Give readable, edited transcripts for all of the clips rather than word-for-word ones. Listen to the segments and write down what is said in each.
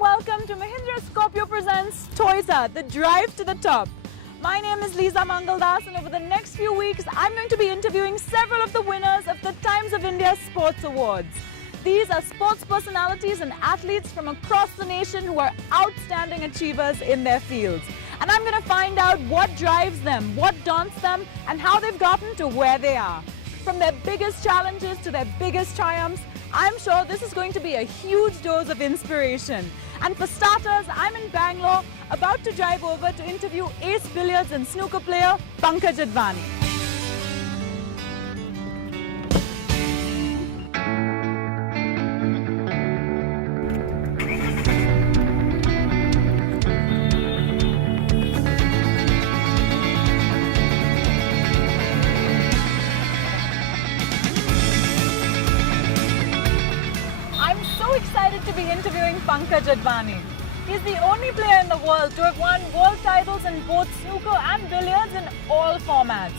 Welcome to Mahindra Scorpio presents TOISA, the drive to the top. My name is Lisa Mangaldas, and over the next few weeks I'm going to be interviewing several of the winners of the Times of India Sports Awards. These are sports personalities and athletes from across the nation who are outstanding achievers in their fields. And I'm going to find out what drives them, what daunts them, and how they've gotten to where they are. From their biggest challenges to their biggest triumphs, I'm sure this is going to be a huge dose of inspiration. And for starters, I'm in Bangalore, about to drive over to interview ace billiards and snooker player Pankaj Advani. Excited to be interviewing Pankaj Advani. He's the only player in the world to have won world titles in both snooker and billiards in all formats.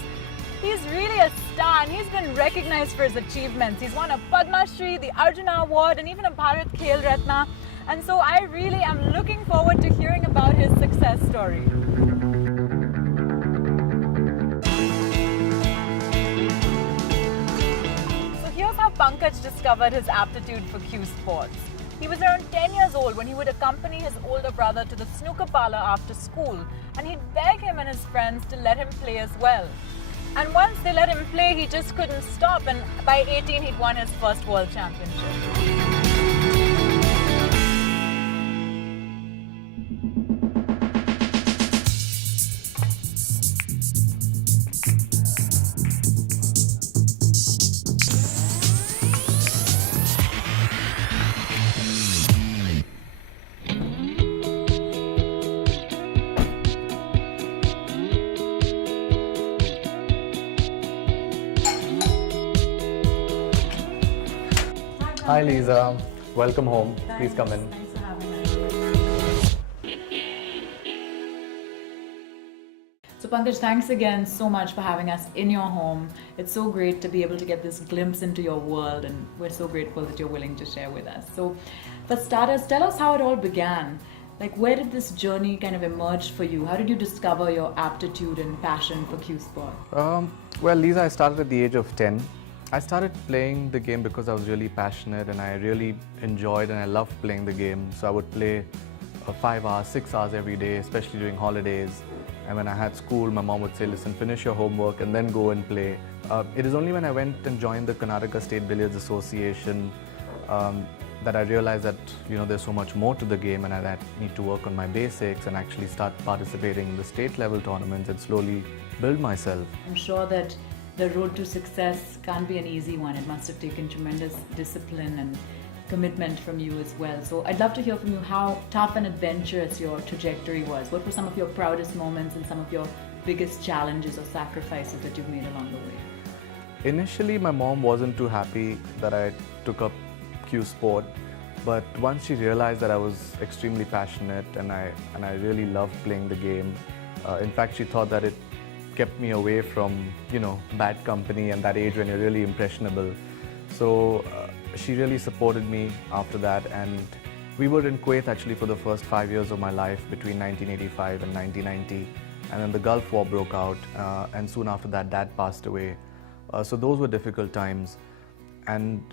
He's really a star and he's been recognized for his achievements. He's won a Padma Shri, the Arjuna Award, and even a Bharat Khel Ratna. And so I really am looking forward to hearing about his success story. Here's how Pankaj discovered his aptitude for cue sports. He was around 10 years old when he would accompany his older brother to the snooker parlor after school, and he'd beg him and his friends to let him play as well. And once they let him play, he just couldn't stop, and by 18 he'd won his first world championship. Hi Lisa, welcome home. Thanks. Please come in. Thanks for having me. So Pankaj, thanks again so much for having us in your home. It's so great to be able to get this glimpse into your world, and we're so grateful that you're willing to share with us. So for starters, tell us how it all began. Like, where did this journey kind of emerge for you? How did you discover your aptitude and passion for cue sport? Well, Lisa, I started at the age of 10. I started playing the game because I was really passionate and I really enjoyed and I loved playing the game. So I would play 5 hours, 6 hours every day, especially during holidays. And when I had school, my mom would say, listen, finish your homework and then go and play. It is only when I went and joined the Karnataka State Billiards Association that I realized that there's so much more to the game and I need to work on my basics and actually start participating in the state level tournaments and slowly build myself. I'm sure that the road to success can't be an easy one. It must have taken tremendous discipline and commitment from you as well. So I'd love to hear from you how tough and adventurous your trajectory was. What were some of your proudest moments and some of your biggest challenges or sacrifices that you've made along the way? Initially, my mom wasn't too happy that I took up cue sport, but once she realized that I was extremely passionate and I really loved playing the game, in fact, she thought that it kept me away from, bad company and that age when you're really impressionable. So she really supported me after that, and we were in Kuwait actually for the first 5 years of my life between 1985 and 1990, and then the Gulf War broke out, and soon after that Dad passed away. So those were difficult times, and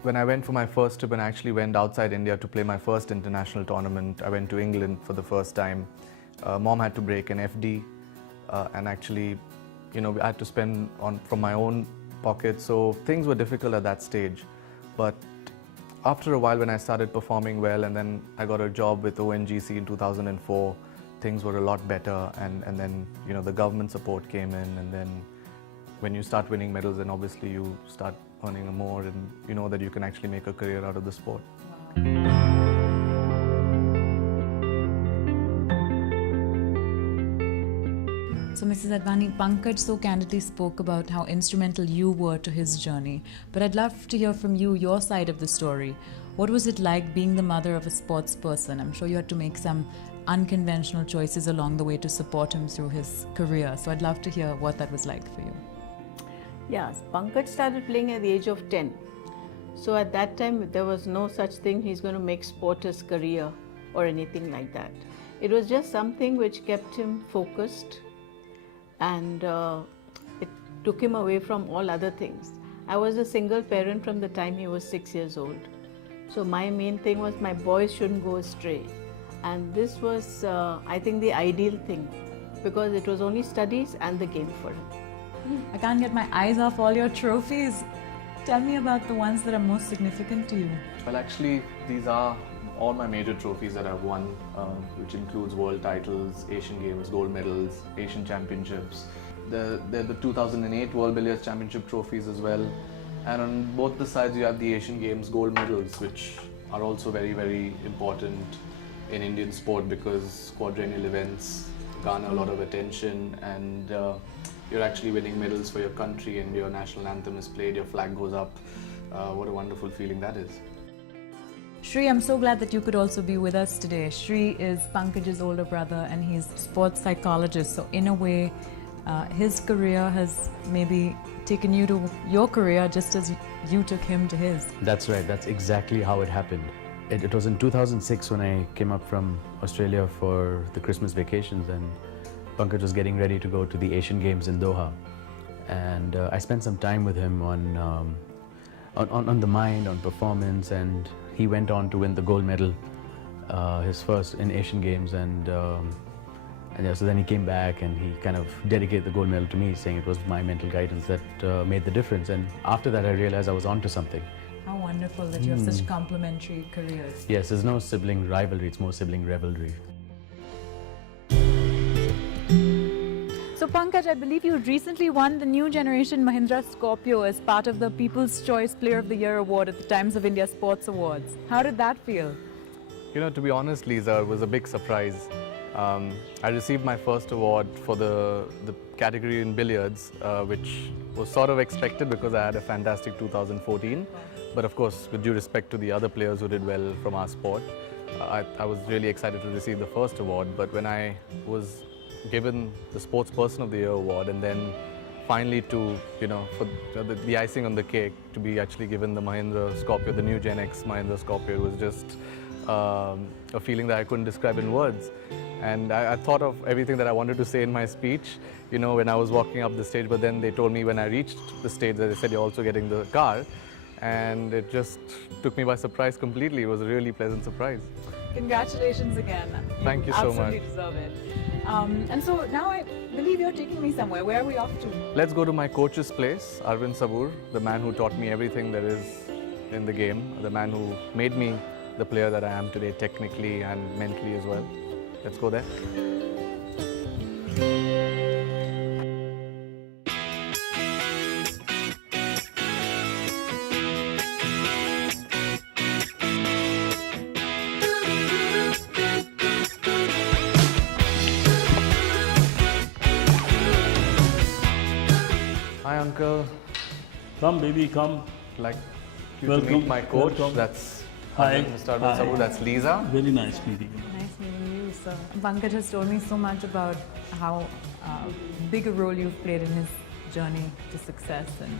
when I went for my first trip and I actually went outside India to play my first international tournament, I went to England for the first time. Mom had to break an FD. And actually, I had to spend from my own pocket, so things were difficult at that stage. But after a while, when I started performing well, and then I got a job with ONGC in 2004, things were a lot better, and then the government support came in, and then when you start winning medals, then obviously you start earning more, and you know that you can actually make a career out of the sport. So, Mrs. Advani, Pankaj so candidly spoke about how instrumental you were to his journey. But I'd love to hear from you, your side of the story. What was it like being the mother of a sports person? I'm sure you had to make some unconventional choices along the way to support him through his career. So I'd love to hear what that was like for you. Yes, Pankaj started playing at the age of 10. So at that time, there was no such thing he's going to make sport his career or anything like that. It was just something which kept him focused, and it took him away from all other things. I was a single parent from the time he was 6 years old. So my main thing was my boys shouldn't go astray. And this was, I think, the ideal thing, because it was only studies and the game for him. I can't get my eyes off all your trophies. Tell me about the ones that are most significant to you. Well, actually, these are all my major trophies that I've won, which includes world titles, Asian Games, gold medals, Asian Championships. They're the 2008 World Billiards Championship trophies as well. And on both the sides, you have the Asian Games gold medals, which are also very, very important in Indian sport, because quadrennial events garner a lot of attention, and you're actually winning medals for your country, and your national anthem is played, your flag goes up. What a wonderful feeling that is. Shri, I'm so glad that you could also be with us today. Shri is Pankaj's older brother, and he's a sports psychologist. So in a way, his career has maybe taken you to your career just as you took him to his. That's right. That's exactly how it happened. It was in 2006 when I came up from Australia for the Christmas vacations, and Pankaj was getting ready to go to the Asian Games in Doha. And I spent some time with him on the mind, on performance, and he went on to win the gold medal, his first in Asian Games, and so then he came back and he kind of dedicated the gold medal to me, saying it was my mental guidance that made the difference. And after that I realized I was onto something. How wonderful that you have such complementary careers. Yes, there's no sibling rivalry, it's more sibling revelry. So Pankaj, I believe you recently won the new generation Mahindra Scorpio as part of the People's Choice Player of the Year award at the Times of India Sports Awards. How did that feel? To be honest, Lisa, it was a big surprise. I received my first award for the category in billiards, which was sort of expected because I had a fantastic 2014. But of course, with due respect to the other players who did well from our sport, I was really excited to receive the first award. But when I was given the Sports Person of the Year award, and then finally to, for the icing on the cake, to be actually given the Mahindra Scorpio, the new Gen X Mahindra Scorpio, it was just a feeling that I couldn't describe in words. And I thought of everything that I wanted to say in my speech, when I was walking up the stage, but then they told me when I reached the stage that they said, you're also getting the car. And it just took me by surprise completely. It was a really pleasant surprise. Congratulations again. Thank you so much. Absolutely deserve it. And so now I believe you're taking me somewhere. Where are we off to? Let's go to my coach's place, Arvind Sabur, the man who taught me everything there is in the game, the man who made me the player that I am today, technically and mentally as well. Let's go there. Hi, Uncle. Come, baby, come. Like you Welcome. to meet my coach. Welcome. That's Hi. Mr. Arvind Sabur. That's Lisa. Very nice meeting you. Nice meeting you, sir. Pankaj has told me so much about how big a role you've played in his journey to success, and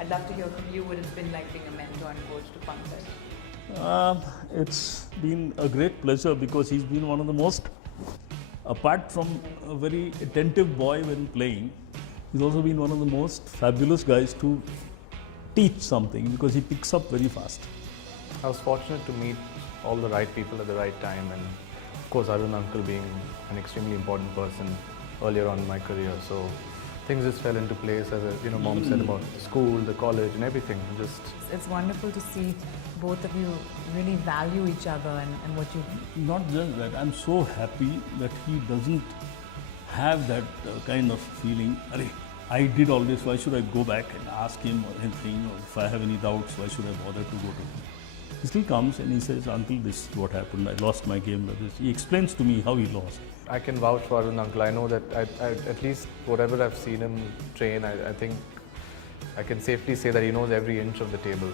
I'd love to hear from you what it's been like being a mentor and coach to Pankaj. It's been a great pleasure because he's been one of the most, apart from a very attentive boy when playing, he's also been one of the most fabulous guys to teach something because he picks up very fast. I was fortunate to meet all the right people at the right time, and of course Arvind Uncle being an extremely important person earlier on in my career. So things just fell into place, as Mom said about school, the college, and everything. Just It's wonderful to see both of you really value each other and what you. Not just that, I'm so happy that he doesn't have that kind of feeling, "Arey, I did all this, why should I go back and ask him or anything, or if I have any doubts, why should I bother to go to him?" He still comes and he says, "Uncle, this is what happened, I lost my game like this." He explains to me how he lost. I can vouch for Arun uncle. I know that I at least whatever I've seen him train, I think I can safely say that he knows every inch of the table,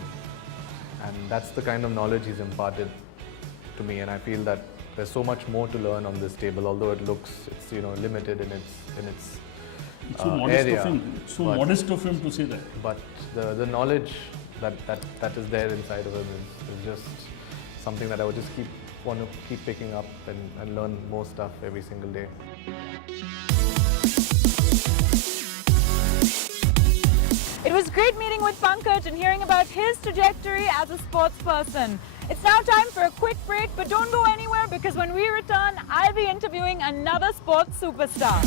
and that's the kind of knowledge he's imparted to me. And I feel that there's so much more to learn on this table, although it's limited in its It's so modest area. of him. It's so modest of him to say that. But the knowledge that is there inside of him is just something that I would just want to keep picking up and learn more stuff every single day. It was great meeting with Pankaj and hearing about his trajectory as a sports person. It's now time for a quick break, but don't go anywhere because when we return, I'll be interviewing another sports superstar.